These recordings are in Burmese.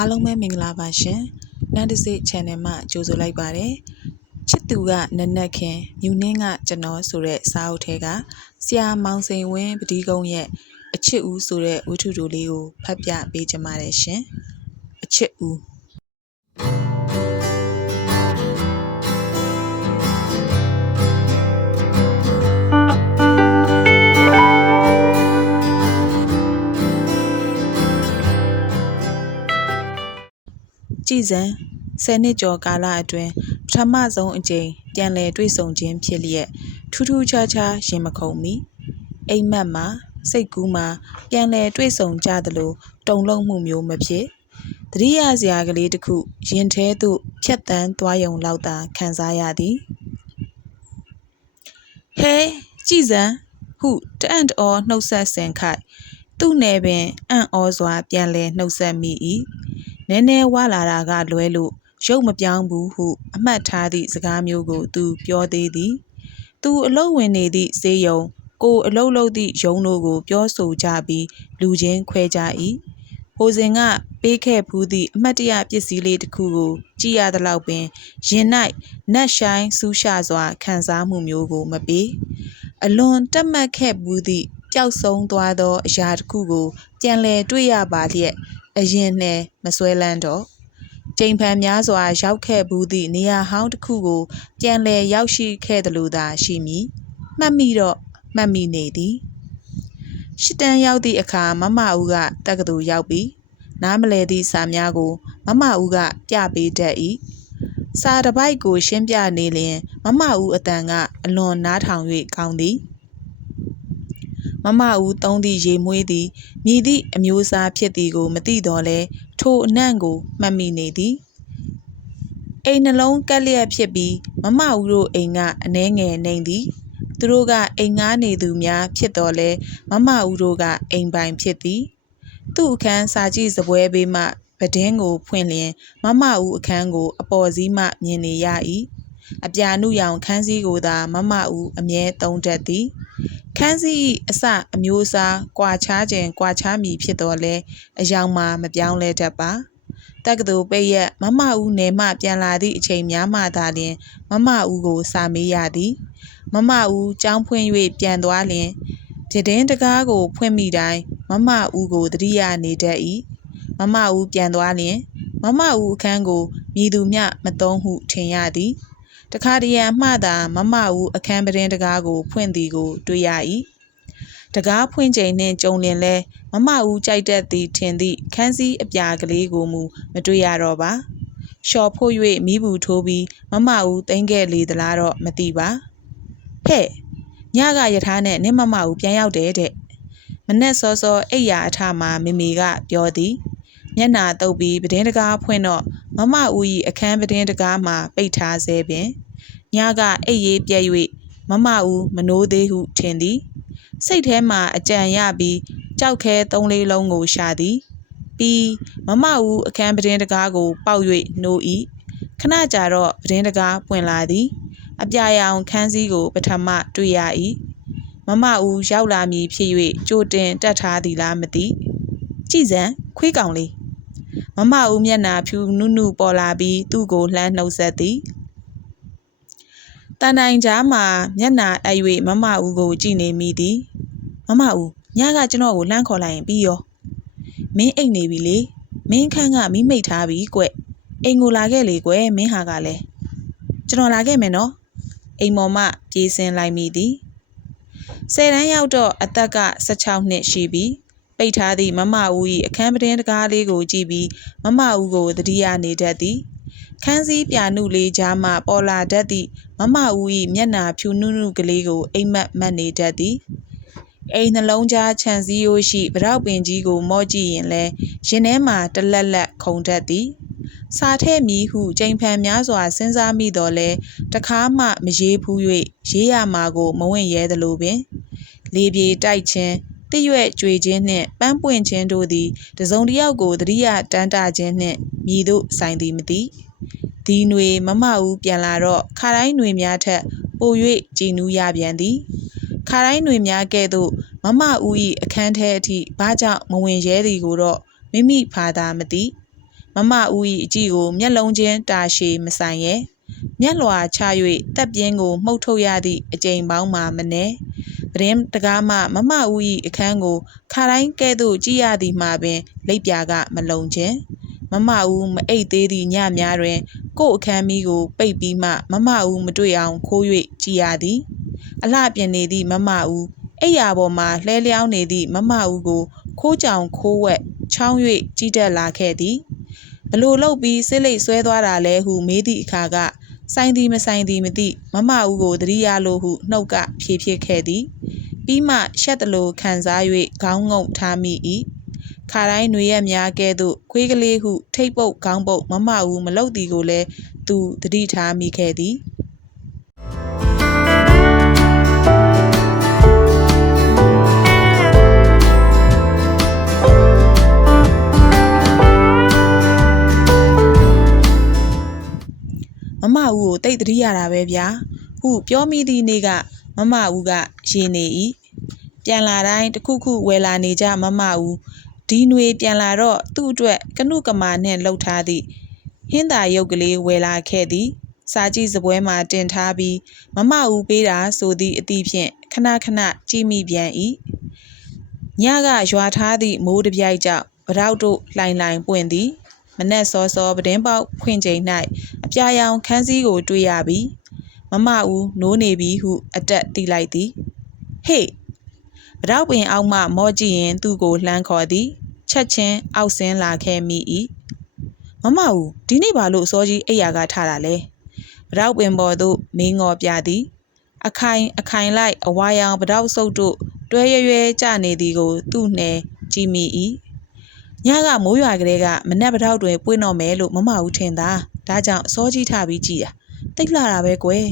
အားလုံးပဲမင်္ဂလာပါရှင်။နန်းတစိ channel မှာကြိုဆိုလိုက်ပါတယ်။ချစ်သူကနနက်ခင်မြူနှင်းကကျွန်တော်ဆိုတဲ့စာအုပ်ထဲကဆရာမောင်စိန်ဝင်းပဒီကုန်းရဲ့အချစ်ဦးဆိုတဲ့ဝတ္ထုတိုလေးကိုဖတ်ပြပေးကြပါတယ်ရှင်။အချစ်ဦး ကြည်စံဆယ်နှစ်ကျော်ကာလအတွင်း ပထမဆုံးအကြိမ် ပြန်လည်တွေ့ဆုံခြင်းဖြစ်လျက် ထူးထူးခြားခြား ရင်မခုန်မီ အိမ်မက်မှာ စိတ်ကူးမှာ ပြန်လည်တွေ့ဆုံကြသလို တုံလုံးမှုမျိုးမဖြစ်တတိယစရာကလေးတစ်ခု ရင်ထဲသို့ ဖြတ်တန်းသွားယုံလောက်သာ ခံစားရသည် ဟဲ ကြည်စံဟု တအံ့တော်နှုတ်ဆက်ဆင်ခိုက် သူ့နယ်ပင် အံ့ဩစွာ ပြန်လဲနှုတ်ဆက်မိ၏ နည်းနည်းဝလာတာကလွဲလို့ရုပ်မပြောင်းဘူးဟုအမှတ်ထားသည့်စကားမျိုးကိုသူပြောသေးသည်သူအလုတ်ဝင်နေသည့်ဈေးယုံကိုအလုတ်လုတ်သည့်ယုံတို့ကို ပြောဆိုကြပြီးလူချင်းခွဲကြ၏ဟိုစဉ်ကပေးခဲ့ဖူးသည့်အမှတ်တရပစ္စည်းလေးတစ်ခုကိုကြည်ရသလောက်ပင်ရင်၌နတ်ဆိုင်ဆူးရှစွာခံစားမှုမျိုးကိုမပေးအလွန်တက်မှတ်ခဲ့ဘူးသည့်ပျောက်ဆုံးသွားသောအရာတစ်ခုကိုပြန်လည်တွေ့ရပါလျက် အရင်နှင့်မဆွဲလန်းတော့ကျိန်ဖန်များစွာရောက်ခဲ့ဘူးသည့်နေရာဟောင်းတစ်ခုကို ပြန်လည်ရောက်ရှိခဲ့သလိုသာရှိမည်မှတ်မိတော့မှတ်မိနေသည်ရှစ်တန်းရောက်သည့်အခါမမဦးကတက္ကသိုလ်ရောက်ပြီးနားမလဲသည့်စာများကို မမဦးကပြပေးတတ်၏စာတစ်ပိုက်ကို ရှင်းပြနေလျင် မမဦးအတန်ကအလွန်နားထောင်၍ကောင်းသည် မမဦးသုံးသည့်ရေမွေးသည်မြည်သည့်အမျိုးအစားဖြစ်သည်ကို မသိတော့လဲထိုအနံ့ကို မှတ်မိနေသည် အိမ်နှလုံးကက်လျက်ဖြစ်ပြီး မမဦးတို့အိမ်က အနှဲငယ်နေသည် သူတို့က အိမ်ငားနေသူများ ဖြစ်တော်လဲမမဦးတို့က အိမ်ပိုင်ဖြစ်သည် သူ့အခန်းစာကြည့်စပွဲဘေးမှပဒင်းကိုဖွင့်လျင် မမဦးအခန်းကို အပေါ်စီးမှ မြင်နေရ၏ အပြာနုရောင်ခန်းစည်းကိုသာမမဦးအမြဲသုံးတတ်သည်ခန်းစည်း၏အစအမျိုးအစားကွာခြားခြင်းကွာခြားမည်ဖြစ်တော်လဲအယောင်မှာမပြောင်းလဲတတ်ပါတက္ကသိုလ်ပိတ်ရက်မမဦးနယ်မှပြန်လာသည့်အချိန်များမှသာလျှင်မမဦးကိုစာမေးရသည်မမဦးကြောင်းဖွင့်၍ပြန်သွားလျင်ပြတင်းတကားကို ဖွင့်မိတိုင်းမမဦးကိုတတိယနေတတ်၏မမဦးပြန်သွားလျင်မမဦးအခန်းကိုမြည်သူမျှမသုံးဟုထင်ရသည် တခါတရံမှသာမမဦးအခန်းပတင်းတကားကိုဖွင့်သည်ကို တွေ့ရ၏တကားဖွင့်ချိန်နှင့်ကြုံလင်လဲမမဦးကြိုက်တတ်သည်ထင်သည့်ခန်းစည်းအပြာကလေးကိုမူမတွေ့ရတော့ပါလျှော်ဖို့၍မိဘူးထိုးပြီးမမဦးသိမ့်ခဲ့လေသလားတော့မသိပါဟဲ့ညကယထာနဲ့နင့်မမဦးပြန်ရောက်တယ်တဲ့မနဲ့စောစောအိယာအထမှာမေမေကပြောသည် မျက်နာတုပ်ပြီးပဒင်းတကားဖွင့်တော့မမဦး၏အခန်းပဒင်းတကားမှာပိတ်ထားဆဲပင်ညကအိပ်ရေးပြက်၍မမဦးမနိုးသေးဟုထင်သည် စိတ်ထဲမှာအကြံရပြီးကြောက်ခဲသုံးလေးလုံးကိုရှာသည်ပြီးမမဦးအခန်းပဒင်းတကားကိုပေါက်၍နှိုး၏ခဏကြာတော့ပဒင်းတကားပွင့်လာသည် အပြာရောင်ခန်းစည်းကို ပထမတွေ့ရ၏မမဦးရောက်လာမည်ဖြစ်၍ကြိုတင်တက်ထားသည်လားမသိကြည်စံခွေးကောင်လေး မမဦးမျက်နာဖြူနုနုပေါ်လာပြီးသူ့ကိုလှမ်းနှုတ်ဆက်သည်တန်တိုင်ကြားမှာမျက်နာအပ်၍မမဦးကိုကြည့်နေမိသည်မမဦးညကကျွန်တော်ကိုလှမ်းခေါ်လိုက်ရင်ပြီးရောမင်းအိတ်နေပြီလေမင်းခန်းကမိမိတ်ထားပြီကွအိမ်ကိုလာခဲ့လေကွမင်းဟာကလည်းကျွန်တော်လာခဲ့မယ်နော်အိမ်ပေါ်မှပြေးစင်လိုက်မိသည်ဆယ်တန်းရောက်တော့အသက်က16နှစ်ရှိပြီ ပိတ်ထားသည့်မမဦး၏အခန်းပတင်းတကားလေးကိုကြည့်ပြီးမမဦးကိုတတိယနေတတ်သည်ခန်းစည်းပြာနုလေးကြားမှပေါ်လာတတ်သည့်မမဦး၏မျက်နာဖြူနုနုကလေးကိုအိမ်မက်မက်နေတတ်သည်အိမ်နှလုံးကြားခြံစည်းရိုးရှိဗရောက်ပင်ကြီးကိုမော့ကြည့်ရင်လဲရင်ထဲမှာတလက်လက်ခုန်တတ်သည်စာထဲ့မည်ဟုကြိမ်ဖန်များစွာစဉ်းစားမိတော်လဲတခါမှမရေးဖူး၍ရေးရမှာကို မဝင်ရဲသလိုပင် လေပြေတိုက်ခြင်း တရွဲ့ကြွေခြင်းနှင့်ပန်းပွင့်ခြင်းတို့သည်တစုံတစ်ယောက်ကိုတတိယတန်းတာခြင်းနှင့်မြည်တို့ဆိုင်သည်မသိဒီຫນွေမမဦးပြန်လာတော့ခါတိုင်းຫນွေများထက်ပို၍ကြည်နူးရပြန်သည်ခါတိုင်းຫນွေများကဲ့သို့မမဦး၏အခန်းထဲအထိဘာကြောင့်မဝင်ရဲသည်ကိုတော့မိမိဖာသာမသိ မမဦး၏အကြည့်ကိုမျက်လုံးချင်းတာရှည်မဆိုင်ရဲ့မျက်လွှာချ၍တက်ပြင်းကိုမှုတ်ထုတ်ရသည့်အကြိမ်ပေါင်းမှာမနှဲ ပဒင်းတကားမှမမဦး၏အခန်းကို ခါတိုင်းကဲ့သို့ကြည့်ရသည်မှာပင် လိပ်ပြာကမလုံခြင်းမမဦးမအိတ်သေးသည့်ညများတွင် ကို့အခန်းမီးကိုပိတ်ပြီးမှ မမဦးမတွေ့အောင်ခိုး၍ကြည်ရသည် အလှပြင်နေသည့်မမဦးအိယာပေါ်မှလှဲလျောင်းနေသည့်မမဦးကို ခိုးကြောင်ခိုးဝက်ချောင်း၍ကြီးတက်လာခဲ့သည်ဘလို့လုတ်ပြီးစစ်လိတ်ဆွဲသွားတာလဲဟုမေးသည့်အခါက ဆိုင်သည်မဆိုင်သည်မသိမမဦးကိုသတိရလို့ဟုနှုတ်ကဖြေဖြစ်ခဲ့သည်ပြီးမှရှက်တလို့ခံစား၍ခေါင်းငုံထားမိ၏ခါတိုင်းຫນွေရက်များကဲ့သို့ခွေးကလေးဟုထိတ်ပုတ်ခေါင်းပုတ်မမဦးမလုတ်သည်ကိုလည်းသူသတိထားမိခဲ့သည် မမဦးကိုတိတ်တတိရတာပဲဗျာဟုပြောမိသည့်နေ့ကမမဦးကရေနေ၏ပြန်လာတိုင်းတစ်ခုခုဝယ်လာနေကြမမဦးဒီຫນွေပြန်လာတော့သူ့အတွက်ကနုကမာနှင့်လှုပ်ထားသည့်ဟင်းသာရုပ်ကလေးဝယ်လာခဲ့သည်စာကြည့်စပွဲမှာတင်ထားပြီးမမဦးပေးတာဆိုသည့်အသည့်ဖြင့်ခဏခဏကြည့်မိပြန်၏ညကရွာထားသည့်မိုးတစ်ပြိုက်ကြောင့်ဗရောက်တို့လှိုင်လှိုင်ပွင့်သည် မနက်စောစောပဒင်းပေါက်ခွင့်ချိန်၌အပြာရောင်ခန်းစည်းကိုတွေ့ရပြီမမဦးနိုးနေပြီဟု အတက်တီးလိုက်သည်ဟေ့ဗရောက်ပင်အောက်မှမော့ကြည့်ရင်သူ့ကိုလှမ်းခေါ်သည် ချက်ချင်းအောက်ဆင်းလာခဲ့မိ၏မမဦးဒီနေ့ဘာလို့အစောကြီးအိယာကထားတာလဲဗရောက်ပင်ပေါ်သို့မင်းငေါ်ပြသည် အခိုင်အခိုင်လိုက်အဝါရောင်ဗရောက်စုပ်တို့တွဲရွဲရွဲကျနေသည်ကို သူ့နယ်ကြည့်မိ၏ ညကမိုးရွာကလေးကမနက်ဗရောက်တွင်ပွင့်တော့မယ်လို့မမဦးထင်တာဒါကြောင့်အစောကြီးထပြီးကြည်တာတိတ်လာတာပဲကွယ်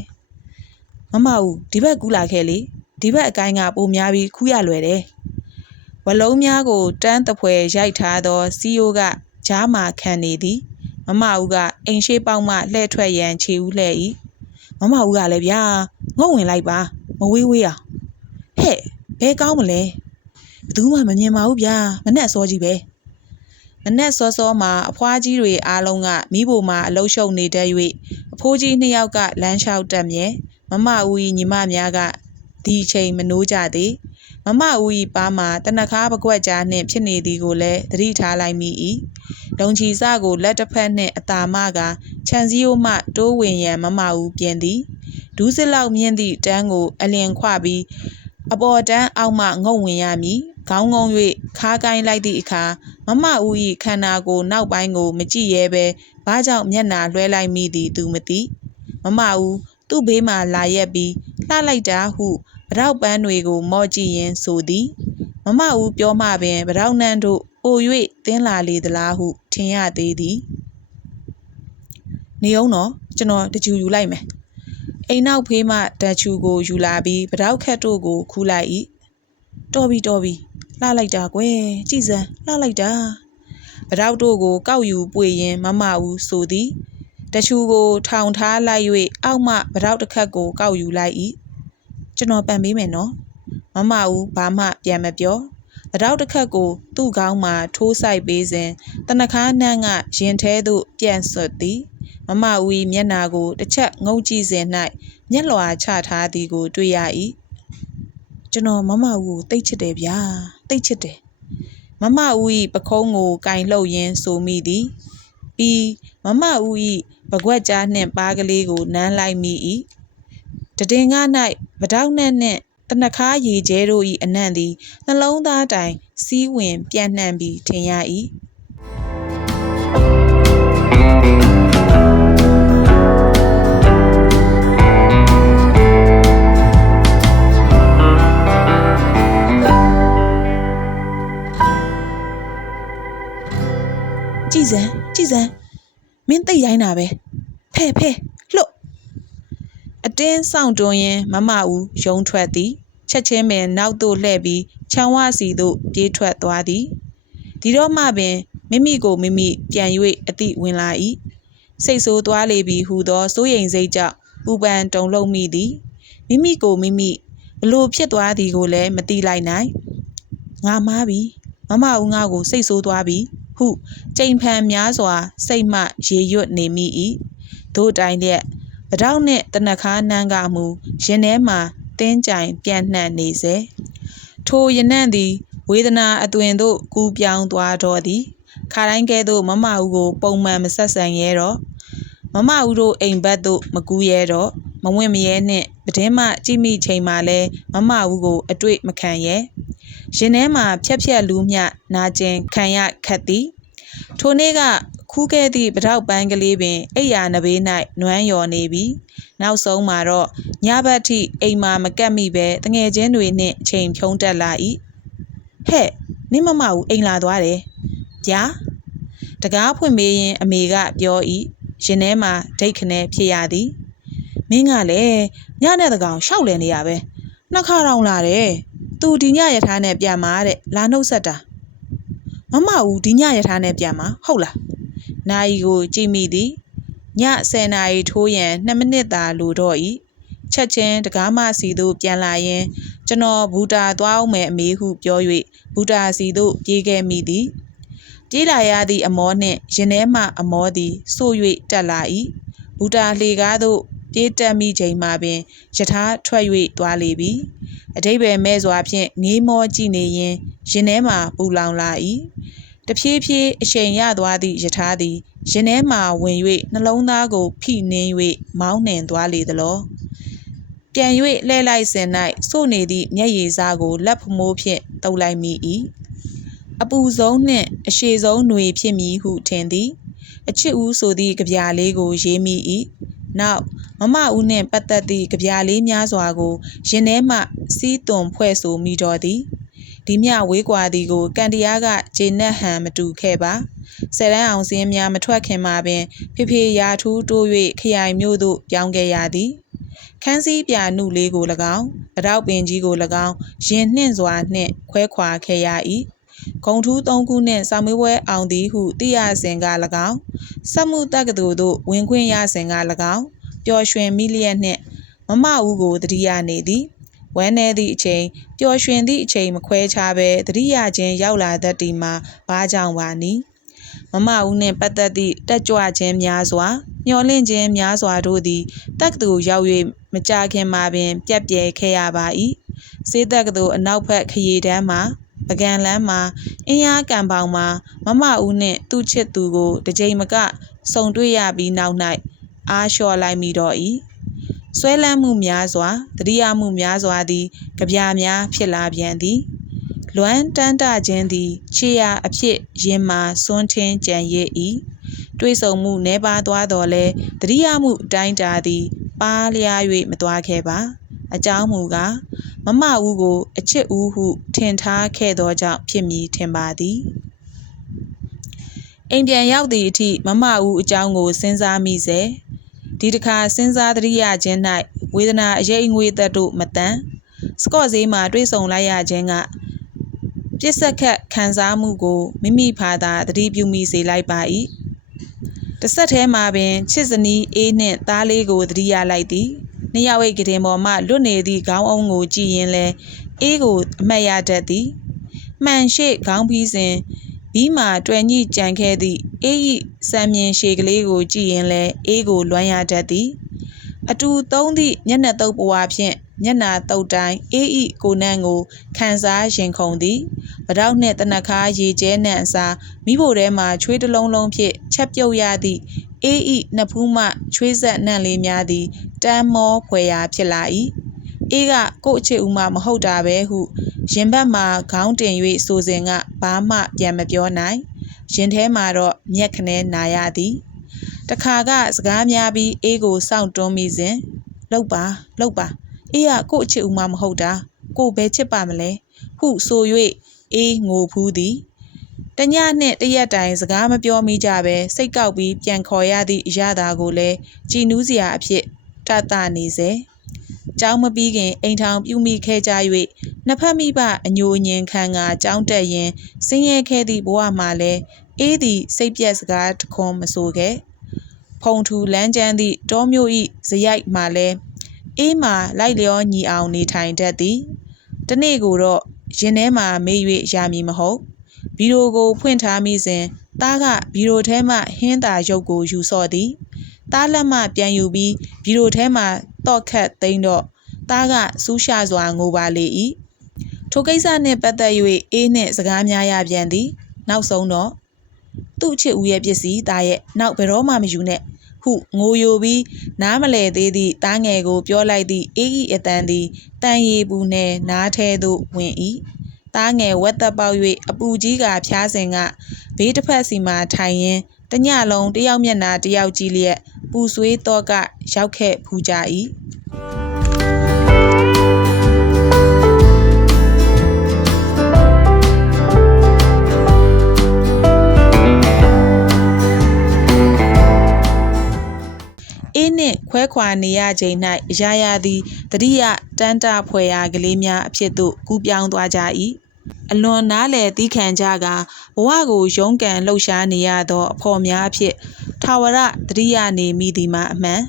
မမဦးဒီဘက်ကူးလာခဲ့လေဒီဘက်အကိုင်းကပိုများပြီးခူးရလွယ်တယ်ဝလုံးများကိုတန်းတဖွဲရိုက်ထားသောစီယိုကကြားမှခံနေသည်မမဦးကအိမ်ရှိပေါက်မှလှဲ့ထွက်ရန်ခြေဦးလှဲ့၏မမဦးကလည်းဗျာငုံဝင်လိုက်ပါမဝေးဝေးအောင်ဟဲ့ဘဲကောင်းမလဲဘယ်သူမှမမြင်ပါဘူးဗျာမနဲ့အစောကြီးပဲ မနဲ့စောစောမှာအဖွားကြီးတွေအားလုံးကမိဖို့မှာအလုရှုံနေတတ်၍အဖိုးကြီးနှစ်ယောက်ကလမ်းလျှောက်တက်မြဲမမဦး၏ညီမများကဒီအချိန်မနိုးကြသေးမမဦး၏ပါမှာတနခါပကွက်ကြားနှင့်ဖြစ်နေသည်ကိုလည်းသတိထားလိုက်မိ၏ဒုံချီစကိုလက်တစ်ဖက်နှင့်အသာမကခြံစည်းရိုးမှတိုးဝင်ရန်မမဦးပြင်သည်ဒူးစစ်လောက်မြင့်သည့်တန်းကိုအလင်ခွပြီးအပေါ်တန်းအောက်မှငုံဝင်ရမည် ခေါင်းငုံ၍ခါးကိုင်းလိုက်သည့်အခါမမဦး၏ခန္ဓာကိုယ်နောက်ပိုင်းကို မကြည့်ရဲဘဲဘာကြောင့်မျက်နှာလွှဲလိုက်မိသည်သူမသိမမဦးသူ့ဘေးမှလာရက်ပြီးလှလိုက်တာဟုဗရောက်ပန်းတွေကိုမော့ကြည့်ရင်းဆိုသည်မမဦးပြောမှပင်ဗရောက်နှန်းတို့ပို၍တင်းလာလေသလားဟုထင်ရသေးသည်နေအောင်တော့ကျွန်တော်တကြူယူလိုက်မယ်အိမ်နောက်ဖေးမှတချူကိုယူလာပြီးဗရောက်ခက်တို့ကိုခူးလိုက်၏တော်ပြီတော်ပြီ လှလိုက်တာကွယ်ကြည်စမ်းလှလိုက်တာဗရောက်တို့ကိုကောက်ယူပွေရင်မမဦးဆိုသည်တချူကိုထောင်ထားလိုက်၍အောက်မှဗရောက်တစ်ခတ်ကိုကောက်ယူလိုက်၏ကျွန်တော်ပန်ပေးမယ်နော်မမဦးဘာမှပြန်မပြောဗရောက်တစ်ခတ်ကိုသူ့ကောင်းမှထိုးဆိုင်ပေးစဉ်တနခါနှန်းကရင်ထဲသို့ပြန်ဆွတ်သည်မမဦး၏မျက်နာကိုတစ်ချက်ငုံကြည့်စဉ်၌မျက်လွှာချထားသည်ကိုတွေ့ရ၏ ကျွန်တော်မမဦးကိုတိတ်ချစ်တယ်ဗျာတိတ်ချစ်တယ်မမဦး၏ပခုံးကိုကင်လှုပ်ရင်းဆိုမိသည်ပြီးမမဦး၏ပကွက်ကြားနှင့်ပါးကလေးကိုနမ်းလိုက်မိ၏တည်င်ကား၌ဗဒေါက်နှင့်နှင့်တနခါရေကျဲတို့၏အနံ့သည်နှလုံးသားတိုင်စီးဝင်ပြန့်နှံ့ပြီးထင်ရ၏ စမ်းကြည်စမ်းမင်းသိတ်ရိုင်းတာပဲဖဲ့ဖဲ့လှုပ်အတင်းဆောင်တွန်းရင်မမဦးယုံထွက်သည်ချက်ချင်းပင်နောက်သို့လှည့်ပြီးခြံဝစီသို့ပြေးထွက်သွားသည်ဒီတော့မှပင်မိမိကိုမိမိပြန်၍အတိဝင်လာ၏စိတ်ဆိုးသွားလေပြီဟူသောစိုးရိမ်စိတ်ကြောင့်ပူပန်တုန်လှုပ်မိသည်မိမိကိုမိမိဘလို့ဖြစ်သွားသည်ကိုလည်းမသိလိုက်နိုင်ငါမားပြီမမဦးငါကိုစိတ်ဆိုးသွားပြီ ဟုကြိမ်ဖန်များစွာ စိတ်မှရေရွတ်နေမိ၏တို့တိုင်လျက်ပတောက်နှင့်တနခါနှန်းကမူရင်ထဲမှတင်းကြိုင်ပြန့်နှံ့နေစေထိုရနံ့သည် ဝေဒနာအသွင်သို့ကူးပြောင်းသွားတော့သည်ခါတိုင်းကဲ့သို့မမဦးကို ပုံမှန်မဆက်ဆံရဲတော့မမဦးတို့အိမ်ဘက်သို့မကူးရဲတော့မဝင်မရဲနှင့်ပတင်းမကြည့်မိချိန်မှလဲမမဦးကို အတွေ့မခံရဲ ရင်ထဲမှာဖြက်ဖြက်လူးမျှနာကျင်ခံရခတ်သည်ထိုနေ့ကခူးခဲ့သည့်ပထောက်ပန်းကလေးပင်အိယာနဘေး၌နွမ်းလျော်နေပြီနောက်ဆုံးမှာတော့ညဘက်ထိအိမ်မှာမကက်မိပဲတငယ်ချင်းတွေနှင့်အချိန်ဖြုံးတက်လာ၏ဟဲ့နင့်မမဦးအိမ်လာသွားတယ်ဗျာတကားဖွင့်မေးရင်အမေကပြော၏ရင်ထဲမှာဒိတ်ခနဲဖြစ်ရသည်မင်းကလည်းညနဲ့တကောင်ရှောက်လည်နေရပဲနှစ်ခါတောင်လာတယ် ။သူဒီညရထားနဲ့ပြန်မှာတဲ့။လာနှုတ်ဆက်တာ။မမဦးဒီညရထားနဲ့ပြန်မှာဟုတ်လား။နာရီကိုကြည့်မိသည်။ည10နာရီထိုးရန်2မိနစ်သာလိုတော့၏။ချက်ချင်းတကားမစီသို့ပြန်လာရင်ကျွန်တော်ဘူတာသွားအောင်မယ်အမေဟုပြော၍ဘူတာစီသို့ပြေးခဲ့မိသည်။ပြေးလာရသည့်အမောနှင့်ရင်ထဲမှအမောသည်ဆို၍တက်လာ၏။ဘူတာလှေကားသို့ ပြေးတက်မိချိန်မှပင်ယထာထွက်၍သွားလေပြီအတိဘယ်မဲ့စွာဖြင့်ငေးမောကြည့်နေရင်ရင်ထဲမှပူလောင်လာ၏တဖြည်းဖြည်းအချိန်ရသွားသည့်ယထာသည်ရင်ထဲမှဝင်၍နှလုံးသားကိုဖိနှင်း၍မောင်းနှင်သွားလေသလောပြန်၍လှဲလိုက်စဉ်၌စိုးနေသည့်မျက်ရည်စားကိုလက်ဖမိုးဖြင့်တုပ်လိုက်မိ၏အပူဆုံးနှင့်အရှိဆုံးຫນွေဖြစ်မည်ဟုထင်သည်အချစ်ဦးဆိုသည့်ကြပြလေးကိုရေးမိ၏ နောက် မမဦးနှင့်ပတ်သက်သည့်ကြပြလေးများစွာကို ရင်ထဲမှ စီးသွန်ဖွဲ့ဆိုမိတော်သည် ဒီမြဝေးကွာသည်ကိုကန်တရားကဂျေနက်ဟန်မတူခဲ့ပါ ဆယ်တန်းအောင်စင်းများမထွက်ခင်မှာပင် ဖေဖေရာထူးတိုး၍ခရိုင်မြို့သို့ ပြောင်းခဲ့ရသည်ခန်းစည်းပြနုလေးကို၎င်းပတောက်ပင်ကြီးကို၎င်း ရင်နှင့်စွာနှင့် ခွဲခွာခဲ့ရ၏ ဂုံထူးသုံးခုနှင့်စာမေးပွဲအောင်သည်ဟုသိရစဉ်က၎င်းစက်မှုတက္ကသိုလ်သို့ဝင်ခွင့်ရစဉ်က၎င်းပျော်ရွှင်မိလျက်နှင့်မမဦးကိုတတိယနေသည်ဝမ်းနည်းသည့်အချိန်ပျော်ရွှင်သည့်အချိန်မခွဲခြားဘဲတတိယချင်းရောက်လာတတ်ဒီမှာဘာကြောင့်ပါနည်းမမဦးနှင့်ပတ်သက်သည့်တက်ကြွခြင်းများစွာမျော်လင့်ခြင်းများစွာတို့သည်တက္ကသိုလ်ရောက်၍မကြခင်မှာပင် ပြက်ပြဲခဲ့ရပါ၏စေးတက္ကသိုလ်အနောက်ဘက်ခရီးတန်းမှာ ပကံလန်းမှာ အင်းရကံပေါင်မှာ မမဦးနှင့် သူ့ချစ်သူကို တစ်ကြိမ်မကစုံတွေ့ရပြီးနောက်၌အားလျှော့လိုက်မိတော့၏ဆွဲလန်းမှုများစွာတတိယမှုများစွာသည်ကြပြများ ဖြစ်လာပြန်သည် လွမ်းတန်းတခြင်းသည် ခြေရာအဖြစ်ရင်မာစွန်းထင်းကြံရစ်၏တွေးဆုံမှုနှဲပါသွားတော်လဲတတိယမှုအတိုင်းတာသည် ပါလျား၍မသွားခဲ့ပါ အကြောင်းမူကား မမဦးကို အချစ်ဦးဟု ထင်ထားခဲ့သောကြောင့်ဖြစ်မည်ထင်ပါသည်အိမ်ပြန်ရောက်သည့်အထိမမဦးအကြောင်းကိုစဉ်းစားမိစေဒီတစ်ခါစဉ်းစားသတိရခြင်း၌ဝေဒနာအရေးအငွေသက်တို့မတန်စကော့ဈေးမှာတွေးဆုံလိုက်ရခြင်းကပြစ်ဆက်ခတ်ခံစားမှုကိုမိမိဖာသာသတိပြုမိစေလိုက်ပါ၏တစ်ဆက်ထဲမှာပင်ချစ်စနီးအေးနှင့်သားလေးကိုသတိရလိုက်သည် နှစ်ယောက်အိတ်ကတင်ပေါ်မှလွတ်နေသည့်ခေါင်းအုံးကိုကြည့်ရင်လဲအေးကိုအမှတ်ရတတ်သည်မှန်ရှိခေါင်းဖီးစဉ်ဘီးမှာတွယ်ညှိကြံခဲ့သည့်အေးဤစံမြင်ရှည်ကလေးကိုကြည့်ရင်လဲအေးကိုလွမ်းရတတ်သည်အတူသုံးသည့်မျက်နှာတုပ်ပွားဖြင့်မျက်နာတုတ်တိုင်းအေးဤကိုနန့်ကိုခံစားရင်ခုန်သည်ဗတောက်နှင့်တနခါရေကျဲနှင့်အစားမိဖို့ထဲမှချွေးတလုံးလုံးဖြင့်ချက်ပြုတ်ရသည့် အေးဤနှစ်ဖူးမှချွေးဆက်နှံ့လေးများသည် တမ်းမောဖွယ်ရာဖြစ်လာ၏အေးကကို့အချစ်ဦးမမဟုတ်တာပဲဟုရင်ဘတ်မှာခေါင်းတင်၍ဆိုစဉ်ကဘာမှပြန်မပြောနိုင်ရင်ထဲမှာတော့မျက်ခနဲနာရသည်တခါကစကားများပြီးအေးကိုစောင့်တွန်းမိစဉ်လှုပ်ပါလှုပ်ပါအေးကကို့အချစ်ဦးမမဟုတ်တာကိုဘယ်ချစ်ပါမလဲဟုဆို၍အေးငိုဖူးသည် တညနှင့်တရက်တိုင်စကားမပြောမိကြပဲစိတ်ကောက်ပြီးပြန်ခေါ်ရသည့်အရာသာကိုလည်းကြည်နူးစရာအဖြစ်တတ်တာနေစေကျောင်းမပြီးခင်အိမ်ထောင်ပြုမိခဲ့ကြ၍နှစ်ဖက်မိဘအညိုအညင်ခံကကျောင်းတက်ရင်ဆင်းရဲခဲ့သည့်ဘဝမှာလည်းအေးသည်စိတ်ပြက်စကားတခွန်းမဆိုခဲ့ဖုံထူလန်းကျန်းသည့်တောမျိုးဤဇရိုက်မှလည်းအေးမှလိုက်လျောညီအောင်နေထိုင်တတ်သည်တနေ့ကိုတော့ရင်ထဲမှာမေး၍ရမည်မဟုတ် ဗီဒီယိုကိုဖွင့်ထားမိစဉ်သားကဘီရိုထဲမှဟင်းသာရုပ်ကိုယူဆော့သည်သားလက်မှပြန်ယူပြီးဘီရိုထဲမှတော့ခတ်သိမ်းတော့သားကစူးရှစွာငိုပါလေ၏ထိုကိစ္စနှင့်ပတ်သက်၍အေးနှင့်စကားများရပြန်သည် နောက်ဆုံးတော့သူ့အချစ်ဦးရဲ့ပစ္စည်းသားရဲ့နောက်ဘယ်တော့မှမယူနဲ့ဟုငိုယိုပြီးနားမလဲသေးသည့်သားငယ်ကိုပြောလိုက်သည့်အေးဤအတန်သည်တန်ရီပူနှင့်နားထဲသို့ဝင်၏ သားငယ်ဝက်သက်ပေါက်၍အပူကြီးကဖျားစဉ်ကဘေးတစ်ဖက်စီမှထိုင်ရင်းတညလုံးတယောက်မျက်နှာတယောက်ကြည့်လျက်ပူဆွေးတော့ကရောက်ခဲ့ဖူးကြ၏အေးနှင့်ခွဲခွာနေရချိန်၌ရာရာသည်တတိယတန်းတဖွယ်ရာကလေးများအဖြစ်သို့ကူးပြောင်းသွားကြ၏ အလွန်နားလေသီးခံကြကဘဝကိုရုန်းကန်လှုပ်ရှားနေရသောအဖော်များအဖြစ်ထာဝရတတိယနေမိသည်မှာအမှန်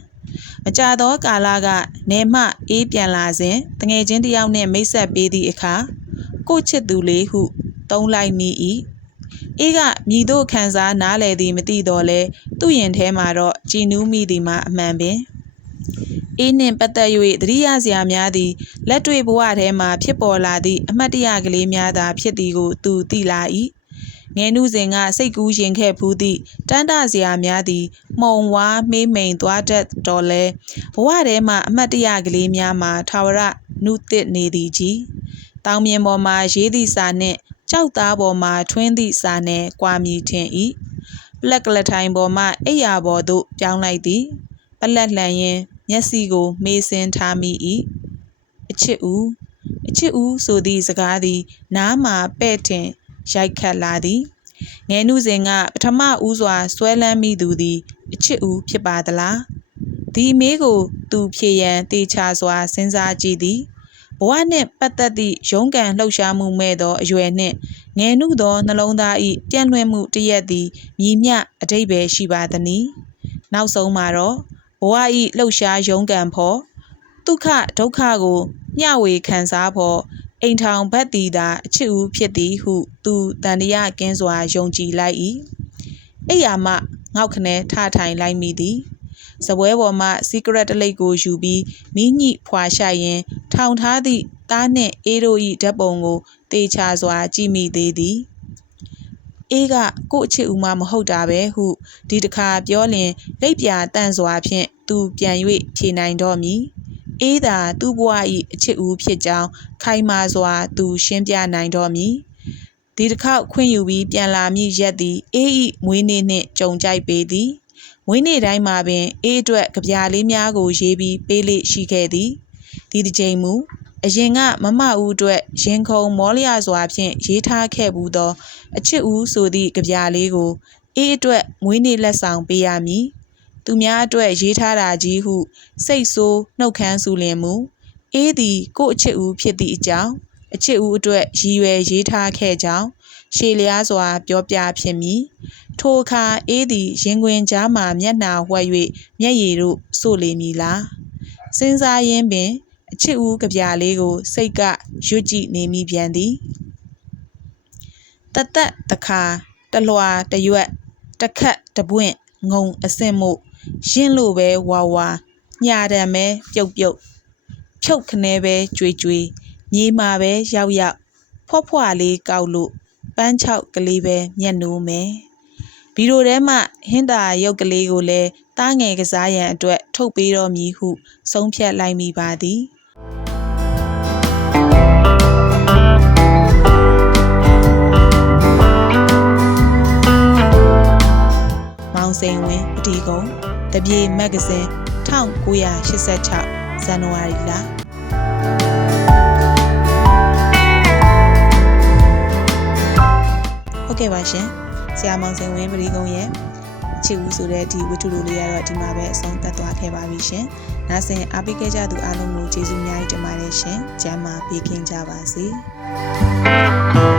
မကြသောကာလကနေမှအေးပြန်လာစဉ်တငယ်ချင်းတစ်ယောက်နှင့်မိတ်ဆက်ပေးသည့်အခါကိုချစ်သူလေးဟုသုံးလိုက်မိ၏အေးကမြည်တို့ခံစားနားလေသည်မသိတော့လဲသူ့ရင်ထဲမှာတော့ကြည်နူးမိသည်မှာအမှန်ပင် အေးနှင့်ပတ်သက်၍သတိရစရာများသည်လက်တွေ့ဘဝထဲမှဖြစ်ပေါ်လာသည့်အမှတ်တရကလေးများသာဖြစ်သည်ကိုသူသိလာ၏ငယ်နုစဉ်ကစိတ်ကူးရင်ခဲ့ဖူးသည့်တန်းတစရာများသည်မှုံဝါးမေးမိန်သွားတတ်တော်လဲဘဝထဲမှအမှတ်တရကလေးများမှာထာဝရနုသစ်နေသည်ကြီးတောင်မြင်ပေါ်မှာရေးသည့်စာနှင့်ကြောက်သားပေါ်မှထွင်းသည့်စာနှင့်ကွာမြည်ထင်၏ပလက်ကလထိုင်ပေါ်မှအိယာပေါ်သို့ပြောင်းလိုက်သည်ပလက်လှန်ရင် မျက်စိကို မေးစင်းထားမိ၏အချစ်ဦးအချစ်ဦးဆိုသည့်စကားသည် နားမှာပဲ့တင်ရိုက်ခတ်လာသည်ငယ်နုစဉ်ကပထမဦးစွာဆွဲလန်းမိသူသည် အချစ်ဦးဖြစ်ပါသလားဒီမေးကို သူဖြေရန်တေချာစွာစဉ်းစားကြည့်သည်ဘဝနှင့်ပတ်သက်သည့်ရုန်းကန်လှုပ်ရှားမှုမဲ့သောအရွယ်နှင့်ငယ်နုသောနှလုံးသား၏ပြန့်လွင့်မှုတရက်သည်မြည်မျှအတိတ်ပဲရှိပါသည်။နောက်ဆုံးမှာတော့ ဘဝ၏လှုပ်ရှားရုန်းကန်ဖို့ဒုက္ခဒုက္ခကိုမျှဝေခံစားဖို့အိမ်ထောင်ဘက်သည်သာအချစ်ဦးဖြစ်သည်ဟု သူတန်တရာကင်းစွာယုံကြည်လိုက်၏အိယာမှငေါက်ခနဲထထိုင်လိုက်မိသည်စပွဲပေါ်မှစီကရက်တလိပ်ကိုယူပြီးမိညိဖွာရှိုက်ရင် ထောင်ထားသည့်သားနှင့်အေးတို့၏ဓာတ်ပုံကိုတေချာစွာကြည့်မိသေးသည် အေးကကို့အချစ်ဦးမမဟုတ်တာပဲဟုဒီတခါပြောလင်လက်ပြတန့်စွာဖြင့်သူပြန်၍ဖြေနိုင်တော့မည်အေးသာသူ့ဘဝ၏အချစ်ဦးဖြစ်ကြောင်းခိုင်မာစွာသူရှင်းပြနိုင်တော့မည်ဒီတစ်ခေါက်ခွင့်ယူပြီးပြန်လာမည့်ရက်သည်အေး၏မွေးနေ့နှင့်ကြုံကြိုက်ပေသည်မွေးနေ့တိုင်းမှာပင်အေးအတွက်ကြပြာလေးများကိုရေးပြီးပေးလေရှိခဲ့သည်ဒီတစ်ချိန်မူ အရင်ကမမဦးအတွက်ရင်ခုန်မောလျစွာဖြင့်ရေးထားခဲ့ဘူးသော အချစ်ဦးဆိုသည့်ကြပြာလေးကို အေးအတွက်မွေးနေ့လက်ဆောင်ပေးရမည်သူများအတွက်ရေးထားတာကြီးဟု စိတ်ဆိုးနှုတ်ခမ်းဆူလင်မူအေးသည်ကို့အချစ်ဦးဖြစ်သည့်အကြောင်းအချစ်ဦးအတွက်ရည်ရွယ်ရေးထားခဲ့ကြောင်းရှေလျားစွာပြောပြဖြစ်မည်ထိုအခါအေးသည်ရင်ခွင်ကြားမှမျက်နှာဝှက်၍မျက်ရည်တို့စို့လေမည်လားစဉ်းစားရင်းပင် အချစ်ဦးကြပြလေးကို စိတ်ကရွတ်ကြည့်နေမိပြန်သည်တသက်တခါတလွာတရွက်တခတ်တပွင့်ငုံအစင်မို့ရင်းလို့ပဲဝါဝါညာတံပဲပြုတ်ပြုတ်ဖြုတ်ခနဲပဲကြွေကြွေမြေမာပဲရောက်ရောက်ဖွာ့ဖွာ့လေးကောက်လို့ပန်းချောက်ကလေးပဲမျက်နှိုးမယ်ဗီဒီယိုထဲမှာဟင်းတာရုပ်ကလေးကိုလည်းတားငယ်ကစားရန်အတွက်ထုတ်ပေးတော်မူဟုဆုံးဖြတ်လိုက်မိပါသည် စိန်ဝင်းအဒီကုံတပြေမဂ္ဂဇင်း1986ဇန်နဝါရီလဟုတ်ကဲ့ပါရှင်ဆရာမောင်စိန်ဝင်းပရိကုံရဲ့အချစ်ဦးဆိုတဲ့ဒီဝတ္ထုလိုလေးကတော့ဒီမှာပဲအဆုံးသတ်သွားခဲ့ပါပြီရှင်။နားဆင်အားပေးခဲ့ကြသူအားလုံးကိုကျေးဇူးအများကြီးတင်ပါတယ်ရှင်။ကျမ်းမာပေးခင်ကြပါစေ။